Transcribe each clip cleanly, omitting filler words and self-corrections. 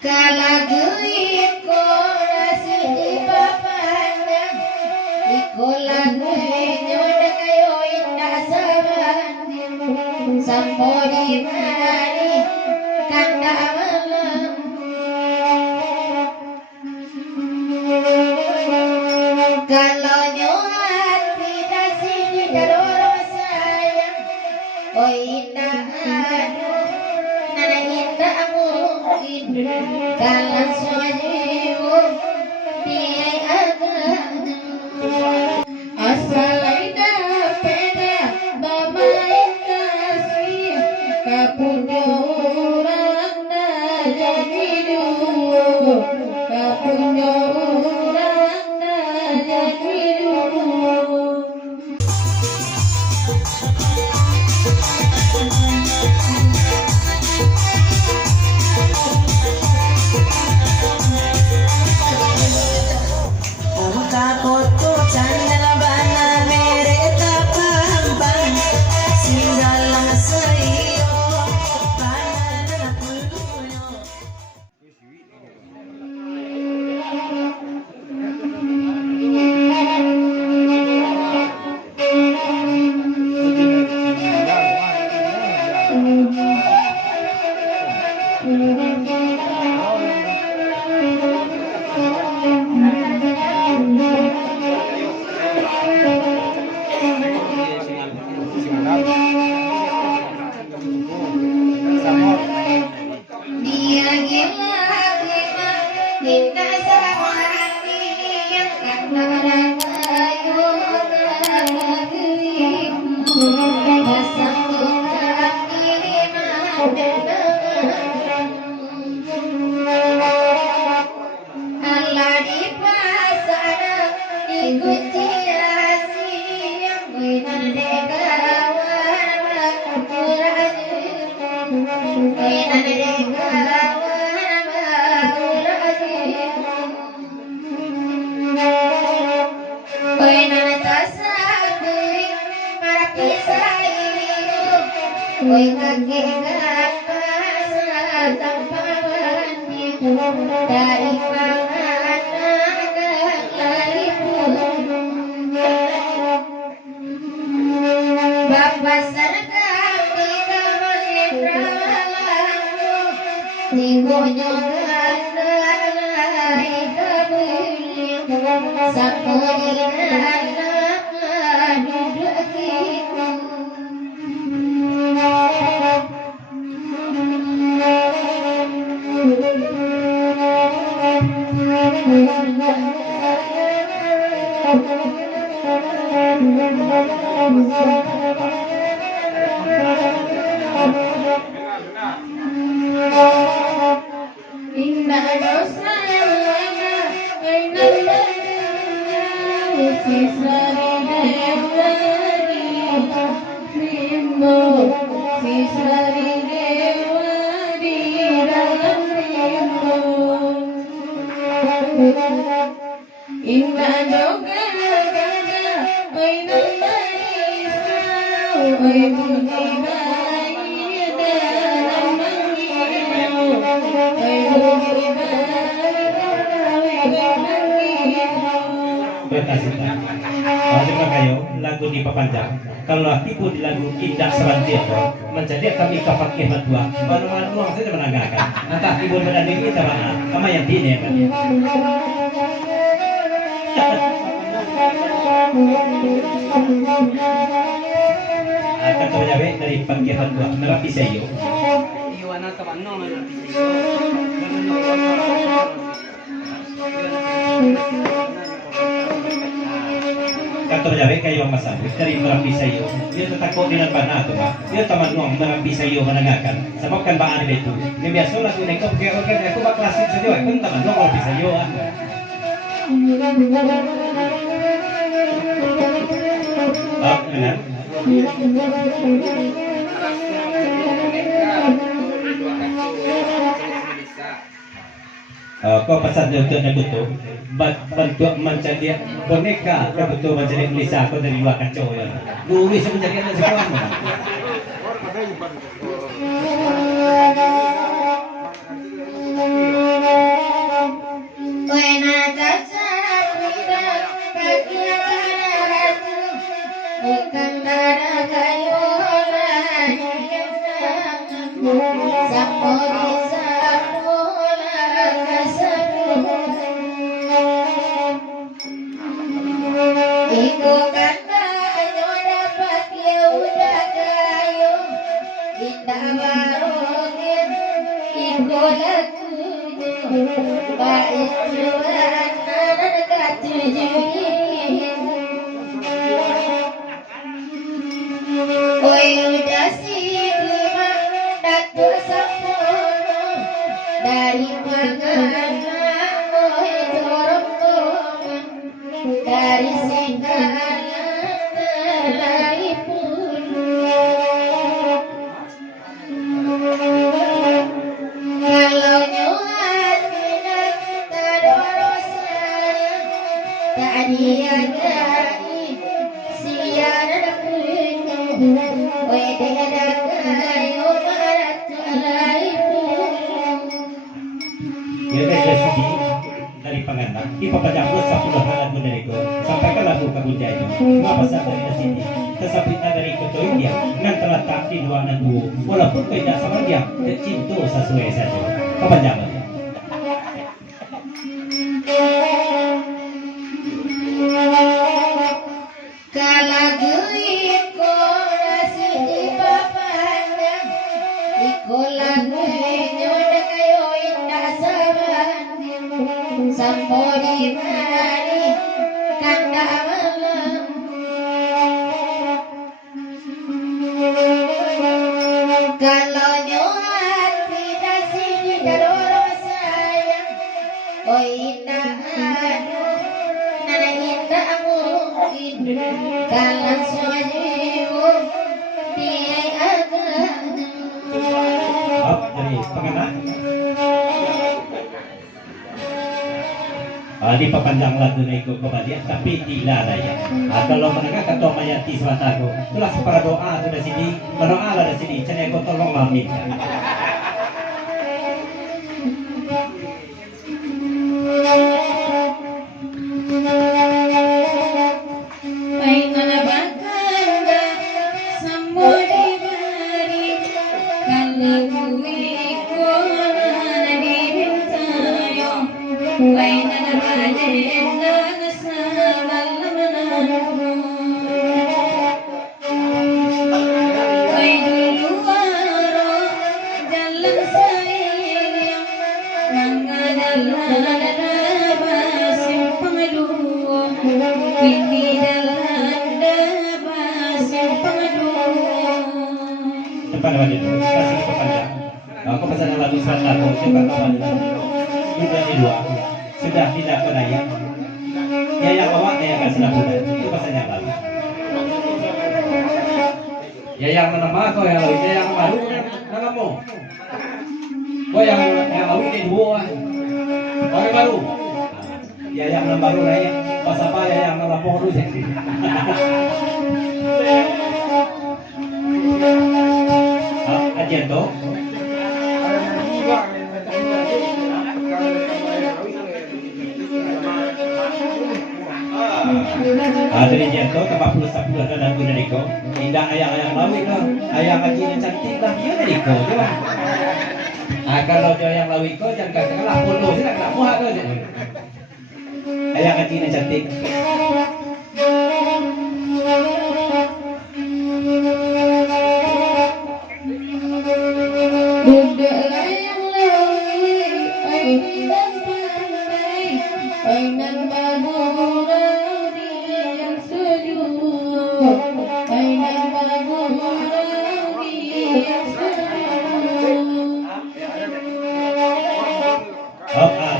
Kalagu iko rasi di papandang iko lagu nyoda kayo indah sabanding sampodi mari kanda malam kalau nyoat tidak sini daroro sayang oh indah aduh nana indah mungkin kalang suajimu dia agak asalai dapeda babai kasih kapunya orang na jadi dulu kapunya orang na jadi dulu. Takut ku canda bana mereka paham singgalang sayo panana puluyo. Dia gila gila kita sama hati yang antara kayu negeriku bersambung kaki Allah di pasar di kuciasi yang bernegarawan dari mana Bapak serta kita mengendralamu Tinggonya gandalai kebeling Sapuri anak duduk kita Inna dosa yang lama Aina sisari dewani Rimbo sisari dewani dalam rimbo Inna doga gada Aina marisau Aina bayi dalam mangirau Berkasihkan. Terima kayo lagu di papanjang. Kalau tipu di lagu indah serantiato menjadi kami kapak kemat dua. Baru uang saya menanggakan. Entah tipu pada diri kita mana? Kama yang dini kan? Kata jawe dari pangkemat dua merapi sayo. Iwana tamanno merapi Kata jawe kayo masabit dari merapi sayo. Dia takut dengan panah tu pak. Dia taman nuang merapi sayo menangakan. Sebab kan bahan itu. Ini biasa lah tu nekop oke aku bak klasik saja. Aku taman nuang merapi sayo. Benar. Kau pesan untuk betul bentuk menjadi boneka betul menjadi Lisa kau dari luar kacau ya. Dulu bisa menjadi anak sekolah. baik juara dekat tujuh. Oi udah lima datu sepuluh dari panganan oi rombongan dari segala dari kalau nyuat tidak tadoro sayang tak diagai siara punya wedera kayu marat Ya dari sini dari pengantar ipapajaplos sa puluhan mo sampai ke lagu kabunjaya mapasa dari sini tetapi dari kotoy dia ngan terletak di dua buo walaupun beda sama dia cinta sesuai saja kepanjangan kalagu iko rasi di papandang iko lagu nyoda kayo indah sabanding sampo di mari kanda malam kalau nyuat tidak sini dadoro sayang oh indah anu nana indah mungkin kalang suajimu dia agak dari pengantar di papanjang lagu na iko kemudian tapi dilarang ya. Kalau menengah kata mayati swatago, itulah para doa sudah sini, berdoa lah dari sini, cina iko tolong mamin. ay nalabakanda sambo di mari kalagu iko na dibintayo ay nalabalenda sa lalamanako ay duluaro jalan sayang mga daladaba simpang luo hindi daladaba simpang luo Depan apa itu? Kasih papanjang. Aku pesan lagu swatago, coba kawan. Sudah di dua, sudah tidak berdaya. Ya yang awak ya kan sudah muda. Itu pesan yang lalu. Ya yang menambah kau yang lalu, ya yang baru, namamu. Kau yang lalu ini dua, orang baru. Ya yang baru raya, pas apa ya yang lapor dulu sih. Ajian tu. Dari jatuh ke 40 dan aku dari kau. Indah ayang-ayang lawi kau, ayang haji yang cantik lah dia dari kau, coba. Kalau dia yang lawi kau jangan kalah bodoh, sih nak muha kau je. Ayang haji yang cantik. Duduk layang lawi ay dan pandai ay nan bagurau diang sujud ay nan bagurau diang sujud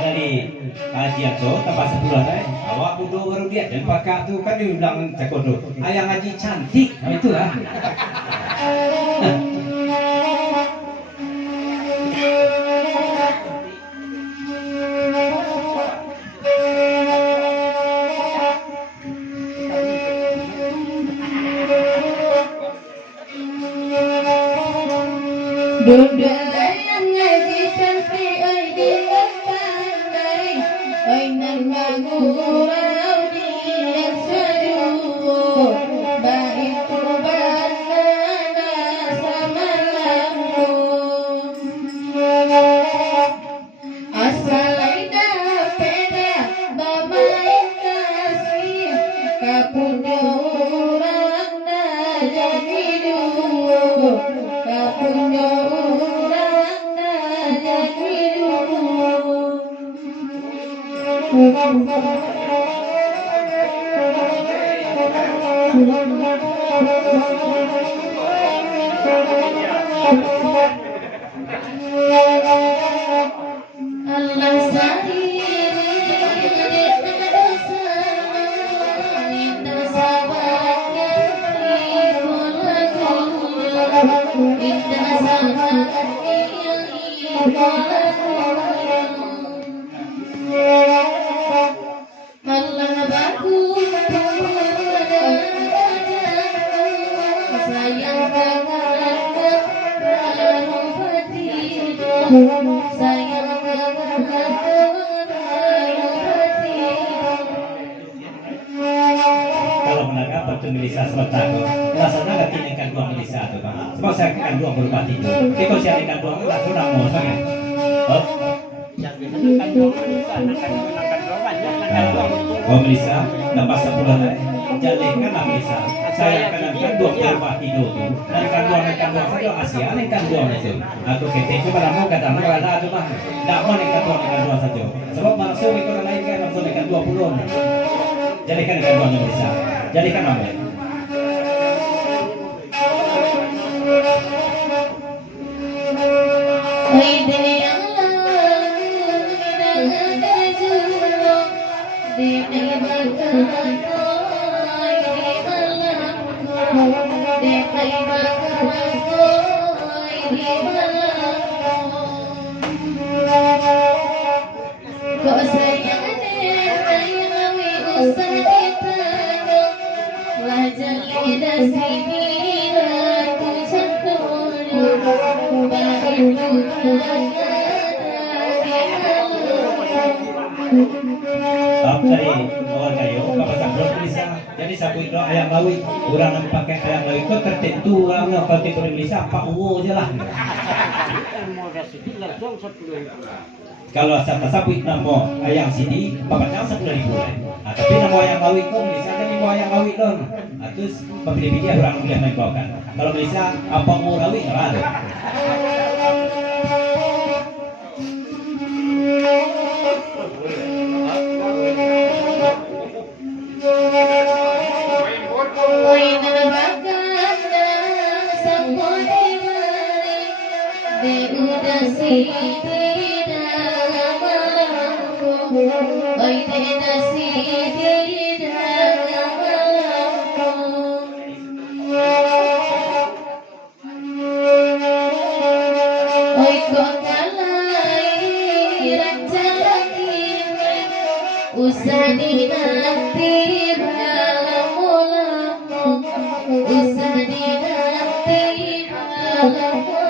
Dari kajian tu tempat sebulan awak bodoh baru dia dan pakak tu kan dia bilang cakodo. Ayang haji cantik, itulah. duduk layang ngaji cantik ay diang pandai ay nan bagurau diang sujud baik tuban nana samalamku asal ay dapeda babae kasih kapunya orang na jadi dulu kapunya orang na jadi dulu Allah sendiri indah sahabatnya indah sahabatnya Allah bagus sayang sayang Kalau menangkap penulisan sebentar, rasanya nggak tinggalkan dua melisa tuh bang. Sebab saya akan dua berupa tidur. Kita saya akan dua nggak tuh nak mau sangat. Oh, oh melisa, dapat 10 lah. Jadi kan melisa, saya akan angkat dua berupa tidur tuh. Dan kan dua saja Asia, kan dua itu. Atau kita itu pada mau kata mau ada tuh bang. Tak mau kan dua saja. Sebab langsung itu lain kan langsung kan 20. Jadikan dengan dua melisa. Jadikan apa? Kok sayang usah ditanya lah jalida sidira ku santuna Dari orang kayu, bapak sabrot melisa. Jadi sapu itu ayam lawi, orang yang pakai ayam lawi itu tertentu orang yang pakai melisa, pak ungu aja lah. Kalau sapu itu nama ayam sini, bapaknya 10.000 lah. Nah, tapi nama ayam lawi itu melisa jadi nama ayam lawi dong. Nah, terus pembeli-beli orang boleh main bawakan. Kalau melisa apa ungu lawi nggak ada. Usah dinanti malam-malam, usah dinanti malam-malam.